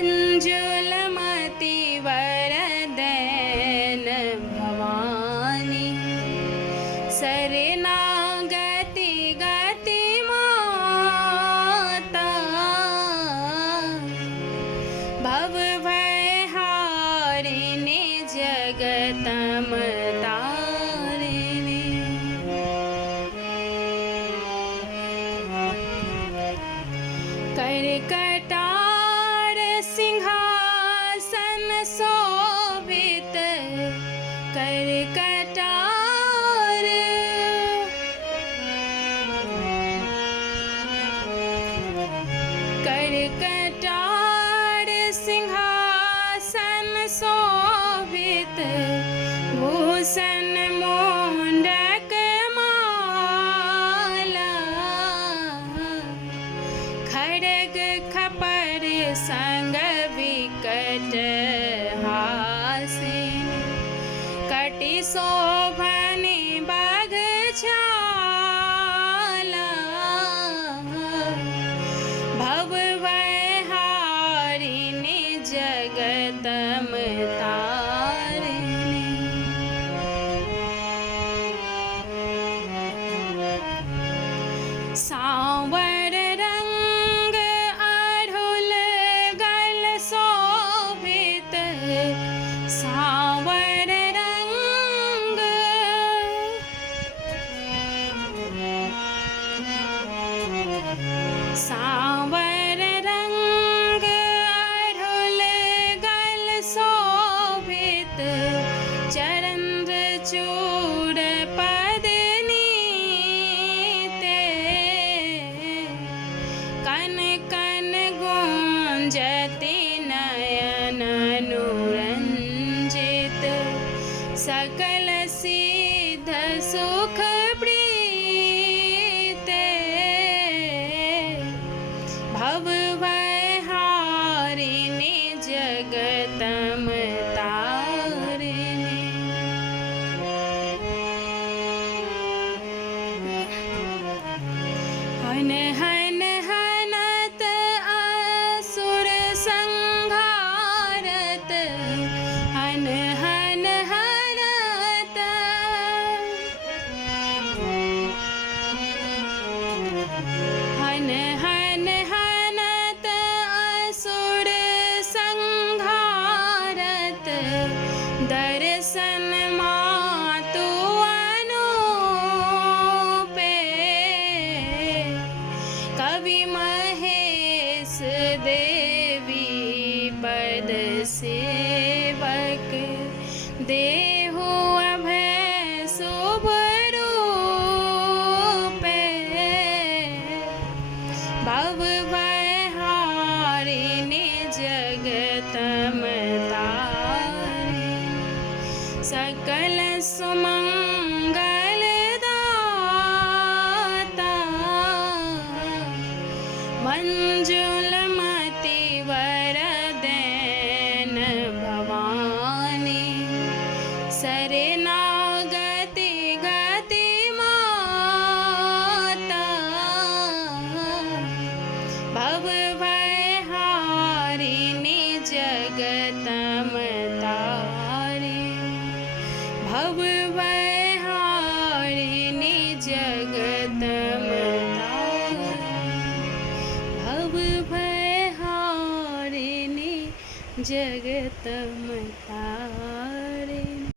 मंजुलमती वरदैन भवानी शरणागति गति माता भवभयहारिणी जगतम तारिणी करकटार सिंहासन शोभित करकटार करकटार सिंहासन शोभित भूषण मुंडक माला खड्ग खपर संग विकट हासिनी कटि शोभनि बगछाला भवभयहारिणी जगतम तारिणी सांवर रंग अढ़ुल गल शोभित सांवर रंग सांवर रंग अढ़ुल गल शोभित चरंद चूड़ पदनीते कन कन गुंजति नयन अनुरंजित सकल सिद्ध सुख प्रीते भवभयहारिणी जगतम तारिणी हन हन हनत असुर संघारत हन हन हनत हन हन हनत असुर संघारत दर्शन मातु अनुपे कवि महेश देवी पद सेवक देहु अभय शुभ रूपे भवभयहारिणी जगतम तारिणी सकल सुमंगल दाता मंजुलमती वरदैन भवानी शरणागति गति माता भवभयहारिणी जगतम तारिणी भवभयहारिणी जगतम तारिणी भवभयहारिणी जगतम तारिणी।